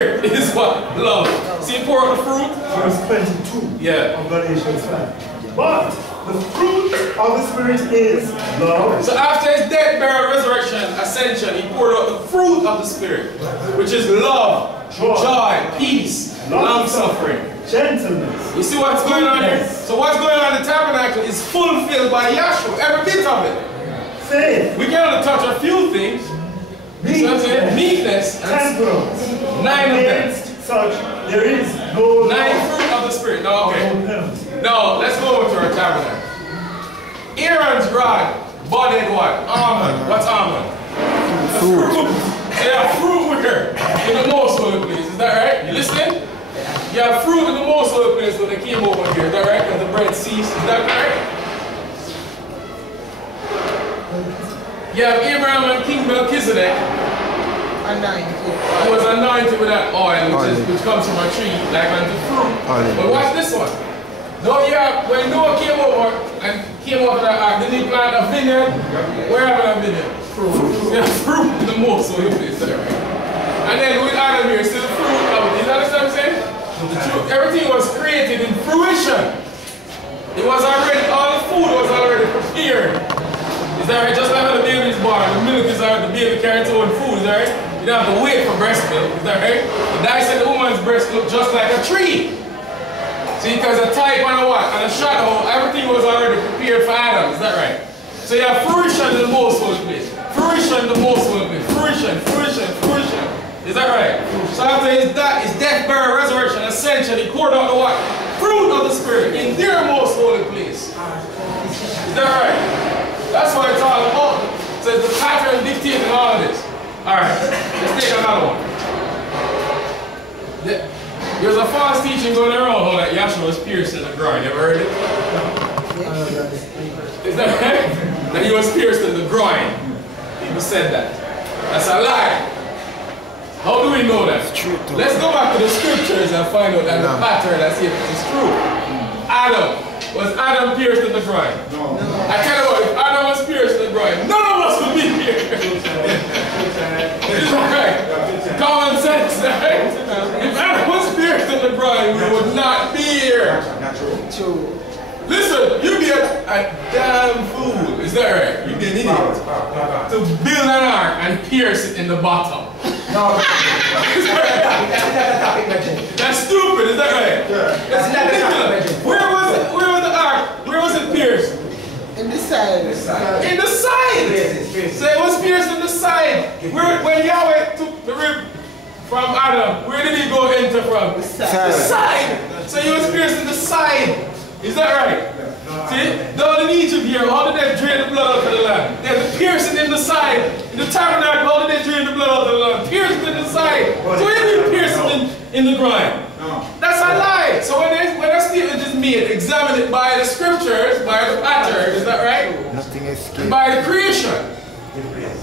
is what? Love. See, pour out the fruit? Verse 22 yeah. of Galatians 5. But the fruit of the Spirit is love. So after his death, burial, resurrection, ascension, he poured out the fruit of the Spirit, which is love, joy, peace, long-suffering, gentleness. You see what's going on here? So what's going on in the tabernacle is fulfilled by Yahshua, every bit of it. Faith. We can only touch a few things. Meekness, temperance. 9 of them. Such there is no 9 fruit of the Spirit. No, okay. No, let's go over to our tabernacle. Aaron's rod budded what? Almond. What's almond? Fruit. So you have fruit here in the most holy place. Is that right? You listening? You have fruit in the most holy place when they came over here. Is that right? Because the bread ceased. Is that right? You have Abraham and King Melchizedek. Anointed. He was anointed with that oil, which comes from a tree, like unto fruit. But watch this one. No, yeah, when Noah came over and came over the ark, did he plant a vineyard? Where have a vineyard? Fruit. Yeah, fruit in the most holy place, right? And then with Adam here, still the fruit of it. You understand what I'm saying? Everything was created in fruition. It was already, all the food was already prepared. Is that right? Just like when the baby is born, the milk is out, the baby carries its own food, is that right? You don't have to wait for breast milk, is that right? The dye said the woman's breast looked just like a tree. See, because a type and a what? And a shadow, everything was already prepared for Adam, is that right? So you have fruition in the most holy place. Fruition in the most holy place. Fruition. Is that right? So after his death, burial, resurrection, ascension, he poured out the what? Fruit of the Spirit in their most holy place. Is that right? That's what it's all about. So it's the pattern dictating all of this. Alright, let's take another one. There's a false teaching going around that Yahshua was pierced in the groin. You ever heard it? Is that right? That he was pierced in the groin. People said that. That's a lie. How do we know that? Let's go back to the scriptures and find out that the pattern and see if it's true. Adam. Was Adam pierced in the groin? No. I tell you what, if Adam was pierced in the groin, none of us would be here. Right? Common sense, right? If Adam was pierced in the groin, we would not be here. True. Listen, you'd be a damn fool. Is that right? You'd be an idiot. To build an ark and pierce it in the bottom. No. That's stupid, is that right? That's ridiculous. Where was the ark? Where was it pierced? In the side. In the side! So it was pierced in the side. When Yahweh took the rib from Adam, where did he go enter from? The side. So he was pierced in the side. Is that right? See? Down in Egypt here, how did they drain the blood out of the land? They had the piercing in the side. In the tabernacle, how did they drain the blood out of the land? Piercing in the side. So where did they piercing in the groin? That's a lie. So when a statement is made, examine it by the scriptures, by the pattern, is that right? Nothing escapes. By the creation.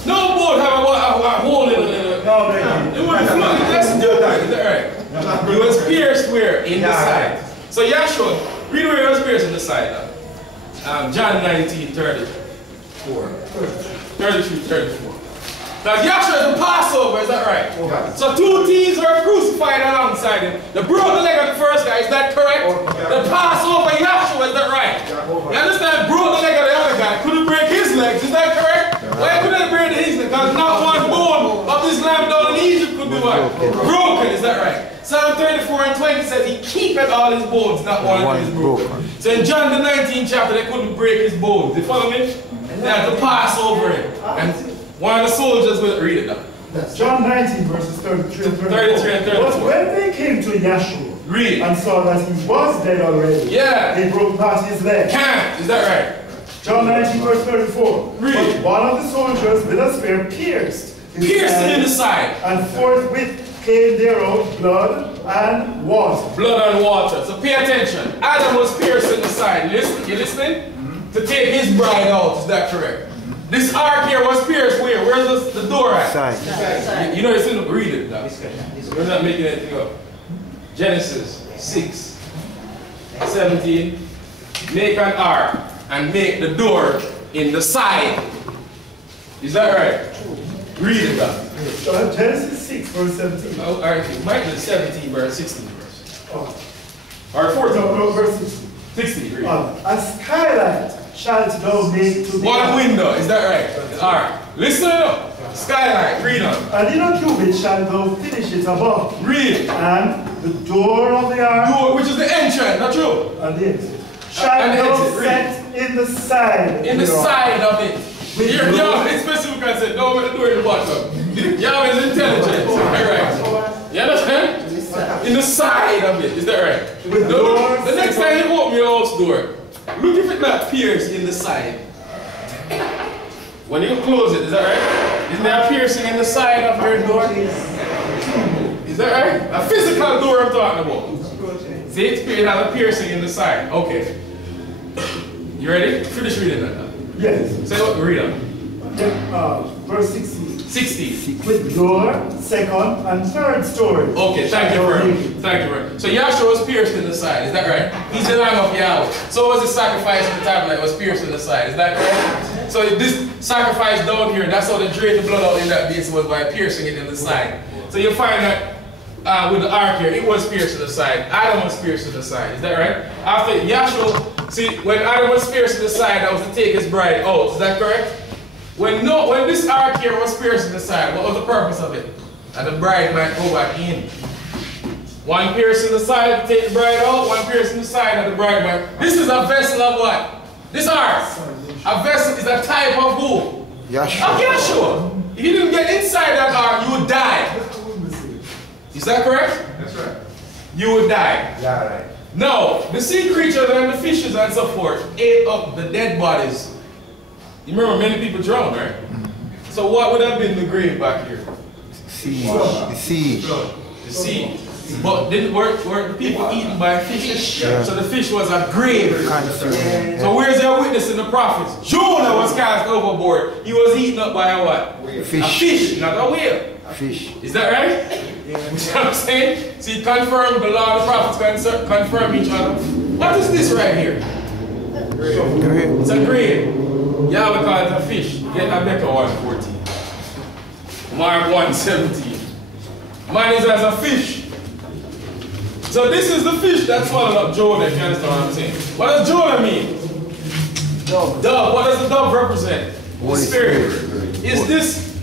No boat have a hole in it. No, it wouldn't float. That's stupid. Is that right? He was pierced where? In the side. So Yahshua, read where he was pierced in the side now. John 19:34. 33-34. Now Yahshua is the Passover, is that right? So 2 thieves were crucified alongside him. They broke the leg of the first guy, is that correct? The Passover Yahshua, is that right? You understand? Broke the leg of the other guy, couldn't break his legs, is that correct? Why couldn't they break his legs? Because not one bone of this lamb down in Egypt could be what? Broken, is that right? Psalm 34:20 says he keepeth all his bones, not one of them is broken. So in John the 19th chapter, they couldn't break his bones. You follow me? They had to pass over it. And one of the soldiers will read it now. John 19 verses 33 and 34. 33 and 34. But when they came to Yahshua Read. and saw that he was dead already, they broke past his leg. Can't. Is that right? John 19 verse 34. Read. But one of the soldiers with a spear pierced him in the side. And forthwith came thereof blood and water. Blood and water. So pay attention. Adam was pierced in the side. You listening? To take his bride out. Is that correct? This ark here was pierced where? Where's the door at? Side. You know it's in the read it now. We're not making anything up. Genesis 6:17. Make an ark and make the door in the side. Is that right? Read it up. Genesis 6, verse 17. Oh, all right, might be 17 verse, 16 verse. Oh. All right, 14. No, verse 16. 16, read. A skylight shalt thou make to One window, is that right? All right, listen up. Skylight, read on. And in a cubit shalt thou finish it above. Read. And the door of the ark. Door, which is the entrance, not true. And the exit. Shalt thou set in the side. In the side of it. Y'all is specific and said, don't make the door in the bottom. Y'all is intelligent. Alright. You understand? In the side of it. Is that right? The next time you open your house door, look if it not pierced in the side. When you close it, is that right? Isn't there a piercing in the side of your door? Is that right? A physical door I'm talking about. See, it has a piercing in the side. Okay. You ready? Finish reading that now. Yes. Say what? Read on. Verse 16. 60. With door, second, and third story. Okay, thank you very much. Thank you very much. So Yahshua was pierced in the side, is that right? He's the Lamb of Yahweh. So was the sacrifice in the tabernacle was pierced in the side, is that right? So this sacrifice down here, that's how they drained the blood out in that beast was by piercing it in the side. So you find that with the ark here, it was pierced in the side. Adam was pierced in the side, is that right? After Yahshua, see, when Adam was pierced in the side, that was to take his bride out, is that correct? When this ark here was pierced in the side, what was the purpose of it? That the bride might go back in. One pierce in the side to take the bride out, one pierce in the side that the bride might. This is a vessel of what? This ark. A vessel is a type of who? Yahshua. Of Yahshua. If you didn't get inside that ark, you would die. Is that correct? That's right. You would die. Yeah, right. Now, the sea creatures and the fishes and so forth ate up the dead bodies. You remember many people drowned, right? So what would have been the grave back here? Sea. The sea. The sea. But were the people eaten by fish? Yeah. So the fish was a grave. Yeah. So where's your witness in the prophets? Jonah was cast overboard. He was eaten up by a what? Fish. A fish, not a whale. Fish. Is that right? You know what I'm saying? See, confirm the law of the prophets confirm each other. What is this right here? It's a grave. Yahweh call it a fish. Get Rebecca 1:14. Mark 1:17. Man is as a fish. So this is the fish that swallowed up Jonah, if you understand what I'm saying. What does Jonah mean? Dove. Dove. What does the dove represent? The spirit. Is this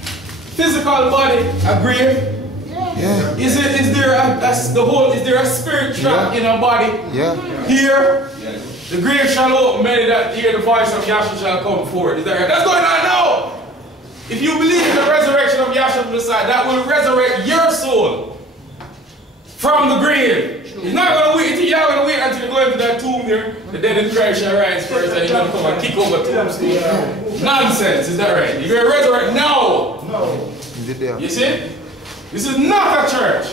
physical body a grave? Yeah. Is there a spirit trapped in a body? Yeah. Here, the grave shall open, many that hear the voice of Yahshua shall come forward. Is that right? That's going on now. If you believe in the resurrection of Yahshua Messiah, that will resurrect your soul from the grave. He's not going to wait until you're going to wait until you go into that tomb there. The dead in Christ shall rise first, and you're going to come and kick over tombstones. Nonsense, is that right? You're going to resurrect now. No. You see? This is not a church.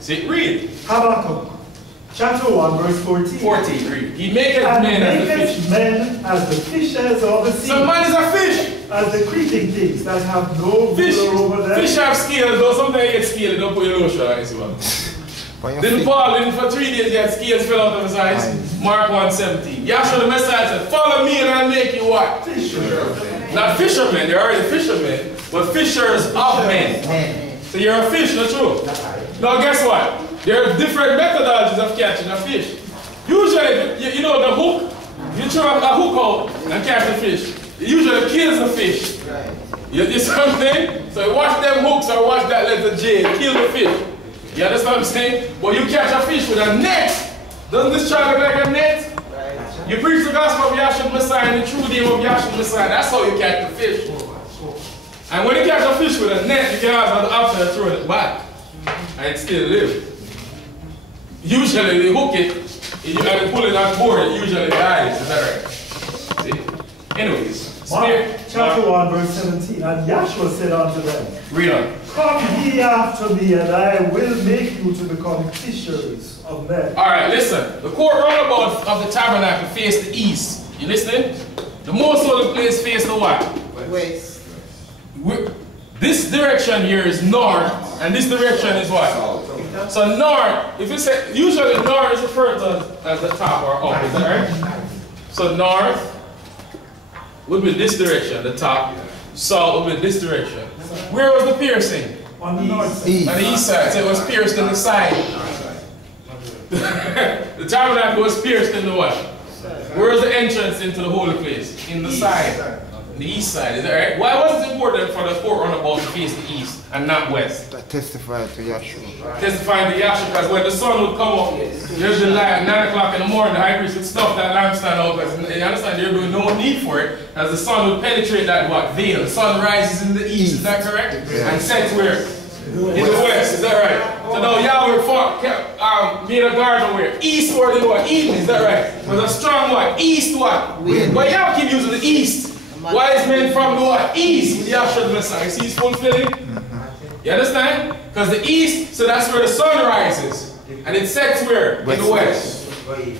See, read. Habakkuk, chapter 1, verse 14. 14, read. He maketh And men as the maketh fish. men as the fishes of the sea. So man is a fish. As the creeping things that have no Fish. ruler over them. Fish have scales, though sometimes you get scales, don't put your lotion on it. Didn't Paul, for 3 days, he had scales fell out of his eyes. Mark 1:17. Yahshua the Messiah said, follow me and I'll make you what? Fisher. Not fishermen, they're already fishermen, but fishers of men. So you're a fish, not true? Now guess what? There are different methodologies of catching a fish. Usually, you know the hook, you throw a hook out and catch a fish. It usually kills the fish. You see what I'm saying? So watch them hooks or watch that little jig, kill the fish. You understand what I'm saying? But you catch a fish with a net. Doesn't this try to look like a net? You preach the gospel of Yahshua Messiah and the true name of Yahshua Messiah. That's how you catch the fish. And when you catch a fish with a net, you can also have the option of throwing it back. And it still lives. Usually they hook it and they pull it on board, it usually dies. Is that right? See? Anyways. Mark chapter 1, verse 17. And Yahshua said unto them, Read on. Come ye after me, and I will make you to become fishers of men. Alright, listen. The court roundabout of the tabernacle faced the east. You listening? The most holy place faced the what? West. This direction here is north, and this direction is what? So north, if you say, usually north is referred to as the top or up, is that right? So north would be this direction, the top. salt will be this direction. Where was the piercing? On the north side. East. On the east side. So it was pierced in the side. The tabernacle was pierced in the what? Where is the entrance into the holy place? In the side. The east side, is that right? Why was it important for the court runabout to face the east and not west? That testified to Yahshua. Testifying to Yahshua, because when the sun would come up, there's the light at 9 o'clock in the morning, the high priest would stuff that lampstand out, because you understand there would be no need for it, as the sun would penetrate that what? Veil. The sun rises in the east, is that correct? Yeah. And sets where? In the west, is that right? So now Yahweh made a garden where? Eastward in what? Eden, is that right? With a strong what? East what? Wind. But Yahweh keep using the east. Wise men from the what? East with Yahshua the Messiah. You see he's fulfilling? You understand? Because the east, so that's where the sun rises. And it sets where? In the west.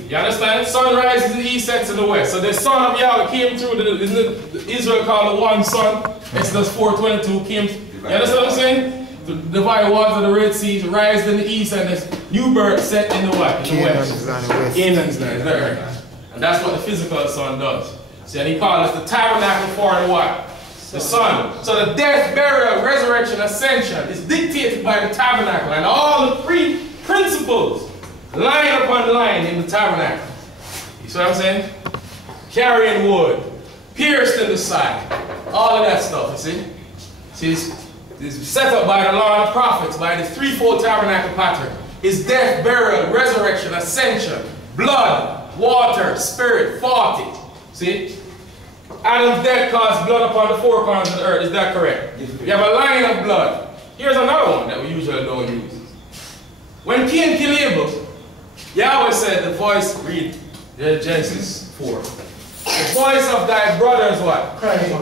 You understand? Sun rises in the east, sets in the west. So the son of Yahweh came through, the Israel called the one son. Exodus 4:22 came. You understand what I'm saying? To divide waters of the Red Sea, rise in the east, and the new birth set in the what? In the west. Canaan's land, is that right? And that's what the physical sun does. See, and he called us the tabernacle for the what? The sun. So the death, burial, resurrection, ascension is dictated by the tabernacle, and all the three principles line upon line in the tabernacle. You see what I'm saying? Carrying wood, pierced in the side, all of that stuff, you see? See, it's set up by the law of prophets, by the threefold tabernacle pattern. It's death, burial, resurrection, ascension, blood, water, spirit, 40. See? Adam's death caused blood upon the four corners of the earth. Is that correct? You have a line of blood. Here's another one that we usually don't use. When Cain killed Abel, Yahweh said the voice, read Genesis 4. The voice of thy brothers what? Crying.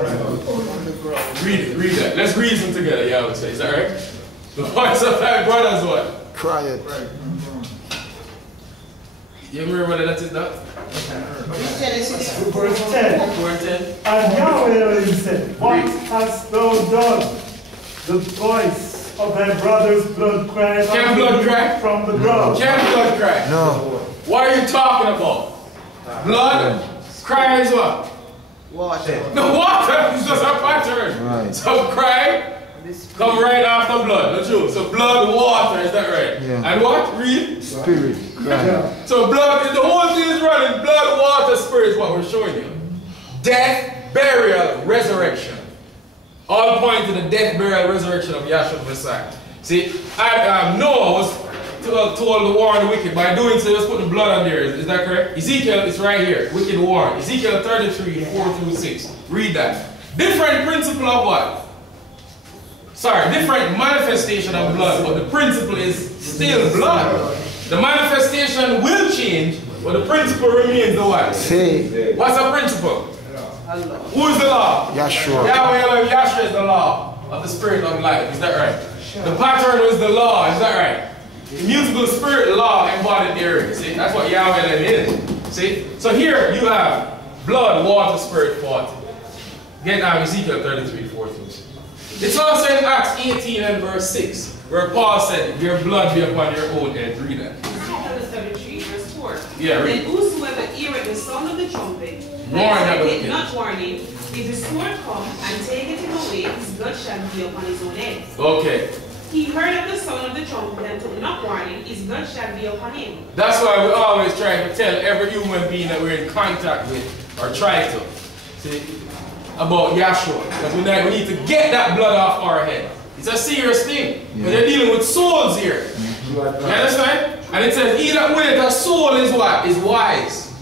Read it, read that. Let's reason together, Yahweh says. Is that right? The voice of thy brothers what? Crying. You remember what that is, Doc? Genesis Verse 10. Verse 10. And Yahweh Elohim said, what hast thou done? The voice of thy brother's blood cries Can blood cry? from the ground. Can blood cry? No. What are you talking about? Blood cries what? water. The water is just a pattern. Right. So cry come right after blood, the truth. So blood, water, is that right? Yeah. And what? Read? Spirit. Crying. So blood, the whole thing is running. Blood, water, spirit is what we're showing you. Death, burial, resurrection. All point to the death, burial, resurrection of Yahshua the Messiah. See, Noah was told to warn the wicked. By doing so, he was putting blood on there. Is that correct? Ezekiel is right here. Wicked warn. Ezekiel 33, 4-6. Read that. Different principle of what? Sorry, different manifestation of blood, but the principle is still blood. The manifestation will change, but the principle remains the what? Say. What's the principle? Who is the law? Yahshua. Yahweh, Yahshua is the law of the spirit of life. Is that right? The pattern is the law. Is that right? The musical spirit law embodied there. See, that's what Yahweh is. See, so here you have blood, water, spirit, 40. Get now Ezekiel 33, 4-6. It's also in Acts 18 and verse 6, where Paul said, your blood be upon your own head. Read that. Ezekiel 33, verse 4. Yeah, read. Then whosoever heareth the sound of the trumpet, Warn not warning, if the sword come and taketh him away, his blood shall be upon his own head. Okay. He heard of the sound of the trumpet and took not warning, his blood shall be upon him. That's why we always try to tell every human being that we're in contact with, or try to, see, about Yahshua. Because we need to get that blood off our head. It's a serious thing. Because they're dealing with souls here. You understand? And it says, he that winneth a soul is what? Is wise.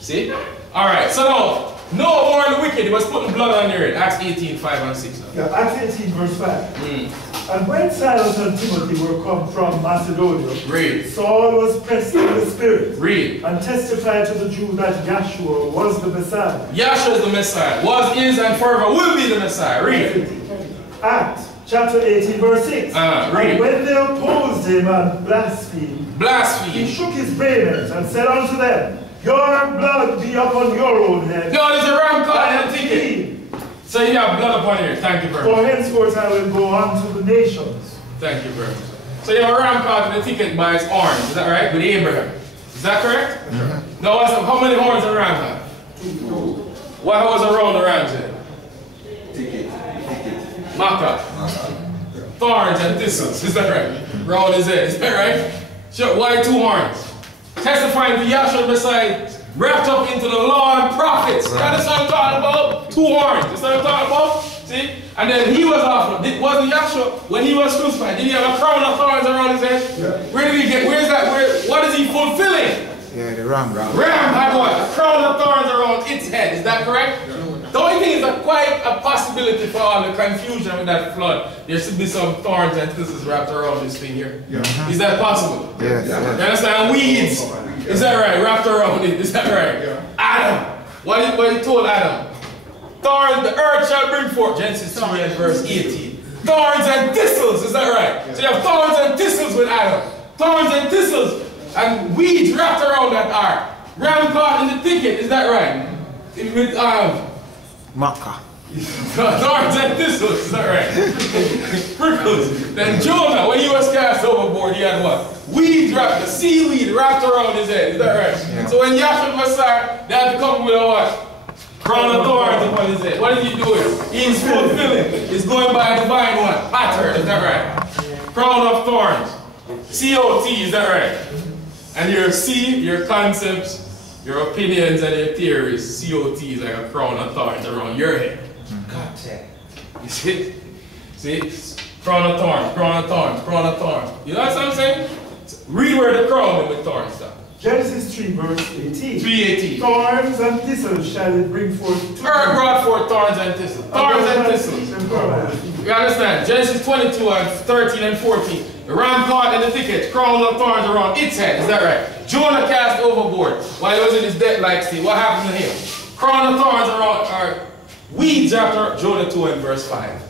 See? Alright, so now, Noah warned the wicked. He was putting blood on their head. Acts 18, 5 and 6. Yeah, Acts 18 verse 5. And when Silas and Timothy were come from Macedonia, Read. Saul was pressed in the spirit Read. and testified to the Jews that Yahshua was the Messiah. Yahshua is the Messiah. Was, is, and forever will be the Messiah. Read. Acts chapter 18 verse 6. Read. And when they opposed him and blasphemed, he Blaspheme. shook his raiment and said unto them, your blood be upon your own head. No, there's a ram card in the ticket. So you have blood upon here. Thank you very For much. henceforth I will go on to the nations. Thank you very much. So you have a ram card in the ticket by its horns. Is that right? With Abraham. Is that correct? No, how many horns does a ram have? What was around the ram's head? Makkah. Thorns and thistles. Is that right? Round his head. Is that right? Sure. Why 2 horns? Testifying to Yahshua the Messiah, wrapped up into the law and prophets. That's what I'm talking about. 2 horns. That's what I'm talking about. See? And then he was offered. Wasn't Yahshua, when he was crucified, did he have a crown of thorns around his head? Yeah. Where did he get? Where's that? What is he fulfilling? Yeah, the ram. Ram had what? A crown of thorns around its head. Is that correct? Yeah. The only thing is quite a possibility for all the confusion with that flood. There should be some thorns and thistles wrapped around this thing here. Yeah. Is that possible? Yes. You understand? Weeds. Is that right? Wrapped around it. Is that right? Yeah. Adam. What he told Adam? Thorns, the earth shall bring forth. Genesis 3 and verse 18. Thorns and thistles. Is that right? So you have thorns and thistles with Adam. Thorns and thistles and weeds wrapped around that ark. Ram caught in the thicket. Is that right? With Makkah. Thorns and thistles. Is that right? Prickles. Then Jonah, when he was cast overboard, he had what? Weeds wrapped, the seaweed wrapped around his head. Is that right? Yeah. So when Yahshua Messiah, they had to come with a what? Crown of thorns upon his head. What is he doing? He's fulfilling. He's going by a divine one. Pattern. Is that right? Crown of thorns. C-O-T. Is that right? And your C, your concepts, your opinions, and your theories. C-O-T is like a crown of thorns around your head. You see? See? Crown of thorns, crown of thorns, crown of thorns. You know what I'm saying? Read where the crown is with thorns stuff. Genesis 3 verse 18. 3:18. Thorns and thistles shall it bring forth. Earth brought forth thorns and thistles. Thorns and thistles. You understand? Genesis 22 and 13 and 14. The ram caught in the thicket, crown of thorns around its head. Is that right? Jonah cast overboard while he was in his death-like state. What happened to him? Crown of thorns around weeds after Jonah 2 and verse 5.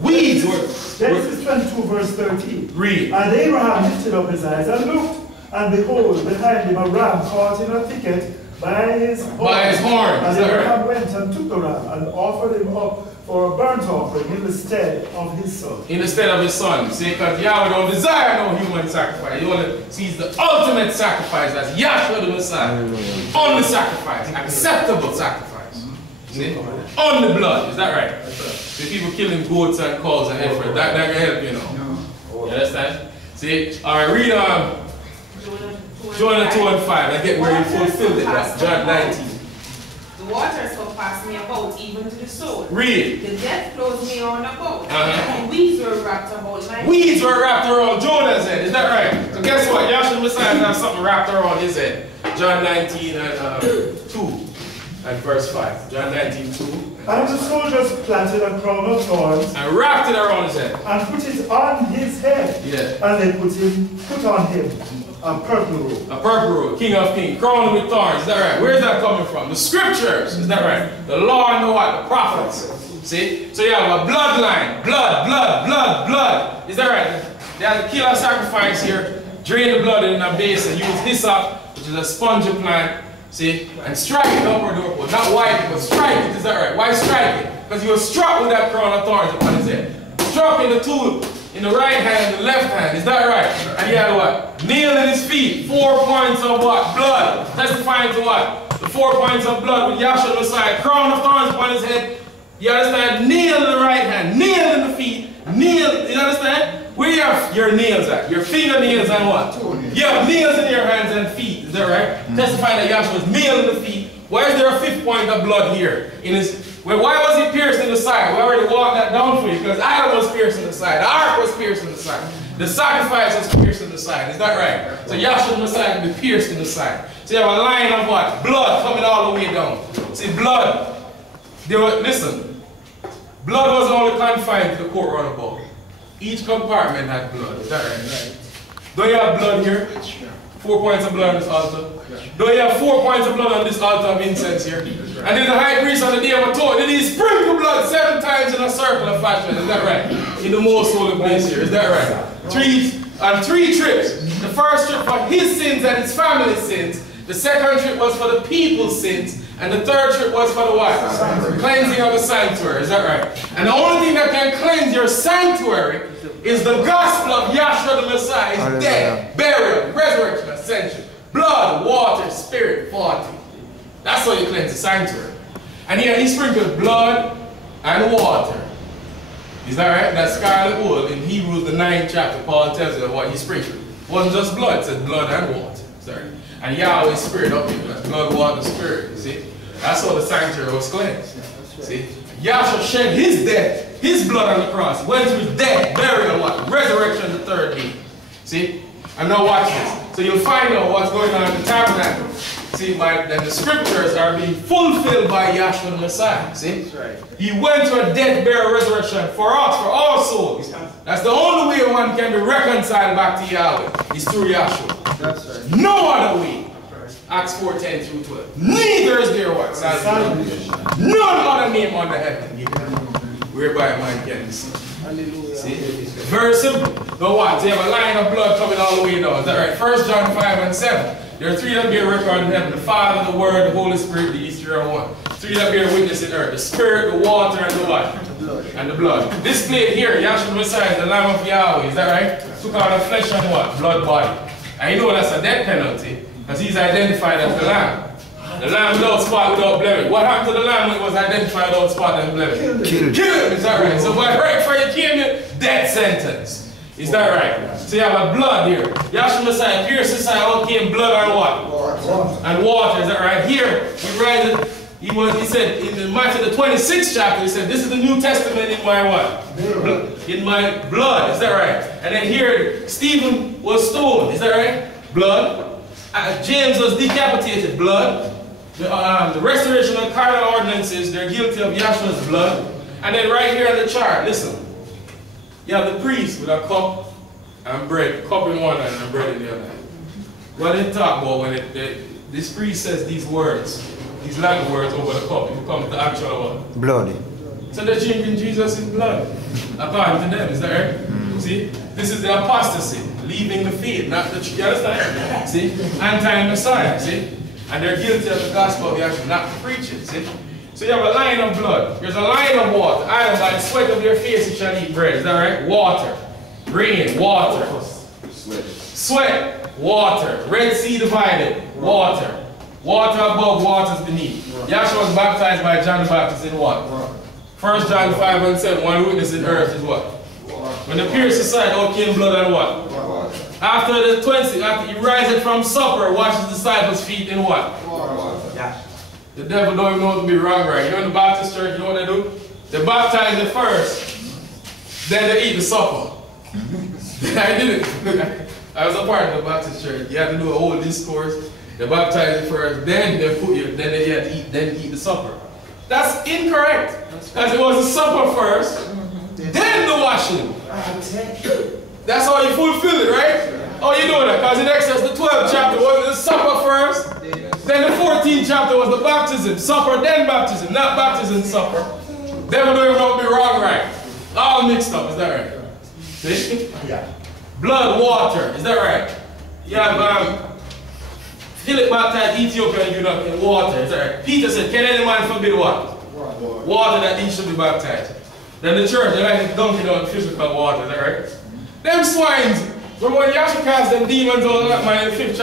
Weeds were. Genesis 22 verse 13. Read. And Abraham lifted up his eyes and looked, and behold, behind him a ram caught in a thicket by his horn. By his horn. And Abraham went and took the ram and offered him up for a burnt offering in the stead of his son. In the stead of his son. See, because Yahweh don't desire no human sacrifice. He only sees the ultimate sacrifice as Yahshua the Messiah. Only sacrifice. Acceptable sacrifice. See? On the blood. Is that right? The people killing goats and cows and everything. That can help, you know. You understand? See? Alright, read Jonah 2 and 5. I get where he fulfilled it. That's John 19. The waters will pass me about, even to the soul. Read. The death closed me on about. And weeds were wrapped about my head. Weeds were wrapped around Jonah's head. Is that right? So guess what? Yahshua Messiah has something wrapped around his head. John 19 and 2 and verse 5. John 19, 2. And the soldiers planted a crown of thorns And wrapped it around his head. and put it on his head. Yeah. And they put on him a purple robe. A purple robe, King of Kings, crowned with thorns. Is that right? Where is that coming from? The scriptures. Is that right? The law and the what? The prophets. See? So you have a bloodline. Blood, blood, blood, blood. Is that right? They have to kill a sacrifice here, drain the blood in a basin, use hyssop, which is a spongy plant. See? And strike it upward doorpost. Not wipe it, but strike it. Is that right? Why strike it? Because he was struck with that crown of thorns upon his head. Struck in the tool, in the right hand and the left hand. Is that right? And he had what? Nail in his feet. 4 points of what? Blood. Testifying to what? The 4 points of blood with Yahshua Messiah. Crown of thorns upon his head. You understand? Nail in the right hand. Nail in the feet. Nail. You understand? Where you have your nails at? Your fingernails and what? You have nails in your hands and feet. Is that right? Testifying that Yahshua was nailed in the feet. Why is there a 5th point of blood here? In his. Well, why was he pierced in the side? We already walked that down for you because Adam was pierced in the side. The ark was pierced in the side. The sacrifice was pierced in the side. Is that right? So Yahshua Messiah can be pierced in the side. So you have a line of what? Blood coming all the way down. See, blood. Listen. Blood wasn't only confined to the court runabout. Each compartment had blood. Is that right? Don't you have blood here? 4 points of blood on this altar. Don't you have 4 points of blood on this altar of incense here? And then the high priest on the day of atonement, did he sprinkle blood 7 times in a circular fashion? Is that right? In the most holy place here. Is that right? 3 trips. The first trip for his sins and his family's sins. The second trip was for the people's sins. And the third trip was for the what? Cleansing of the sanctuary. Is that right? And the only thing that can cleanse your sanctuary is the gospel of Yahshua the Messiah. His death, burial, resurrection, ascension. Blood, water, spirit, 40. That's how you cleanse the sanctuary. And here he sprinkled blood and water Is that right? That scarlet wool in Hebrews the 9th chapter, Paul tells you what he sprinkled. It wasn't just blood, it said blood and water. Sorry. And Yahweh's spirit up here. That's blood, water, spirit. You see? That's how the sanctuary was cleansed. See? Yahshua shed his death, his blood on the cross. Went through death, burial, what? Resurrection the third day. See? And now watch this. So you'll find out what's going on in the tabernacle. See, then the scriptures are being fulfilled by Yahshua the Messiah. See? That's right. He went to a death, burial, resurrection for us, for all souls. That's the only way one can be reconciled back to Yahweh. Is through Yahshua. That's right. No other way. Acts 4:10 through 12. Neither is there what? None other name under heaven whereby man can be saved. Hallelujah. See? Very simple. But what? They have a line of blood coming all the way down. Is that right? 1 John 5 and 7. There are three that bear record in heaven: the Father, the Word, the Holy Spirit, the Easter one. Three that bear witness in earth: the Spirit, the water, and the what? The blood. And the blood. Displayed here, Yahshua Messiah is the Lamb of Yahweh. Is that right? Took on the flesh and what? Blood body. And you know that's a death penalty, because he's identified as the Lamb. The Lamb without spot, without blemish. What happened to the Lamb when it was identified without spot and blemish? Kill him. Is that right? So by right for you kill him, death sentence. Is that right? So you have a blood here. Yahshua Messiah pierced his side, out came blood and what? Water. And water. Is that right? Here, we write it. He said in Matthew the 26th chapter, he said, this is the New Testament in my what? In my blood. Is that right? And then here, Stephen was stoned. Is that right? Blood. James was decapitated. Blood. The restoration of carnal ordinances, they're guilty of Yahshua's blood. And then right here on the chart, listen. You have the priest with a cup and bread. Cup in one hand and bread in the other hand. What they talk about when this priest says these words, these Latin words over the cup, it becomes the actual one. Bloody. So they're drinking Jesus' blood. According to them, is that right? See? This is the apostasy, leaving the faith, not the church. You understand? See? Anti-Messiah, see? And they're guilty of the gospel of Yahshua, not to preach it, see? So you have a line of blood. There's a line of water. Adam, by the sweat of your face you shall eat bread. Is that right? Water. Rain, water. Sweat, water. Red Sea divided, water. Water above, waters beneath. Yahshua was baptized by John the Baptist in what? 1 John 5 and 7. One witness in earth is what? When the pierced his side, out came blood and what? After the 20, after he rises from supper, washes the disciples' feet in what? The devil don't even know to be wrong, right? You know in the Baptist church, you know what they do? They baptize it first, then they eat the supper. I did it. I was a part of the Baptist church. You had to do a whole discourse. They baptize it first, then they put you, then they had to eat, then eat the supper. That's incorrect. Because it was the supper first, then the washing. That's how you fulfill it, right? Oh, you know that, because in Exodus the 12th chapter was the supper first, then the 14th chapter was the baptism. Supper, then baptism, not baptism, supper. Devil don't even know to be wrong, right? All mixed up, is that right? See? Yeah. Blood, water, is that right? You have Philip baptized Ethiopian eunuch in water, is that right? Peter said, can any man forbid what? Water that he should be baptized. Then the church, they like to dunk it on physical water, is that right? Them swines, when Yahshua cast them demons out of that man in the 5th chapter.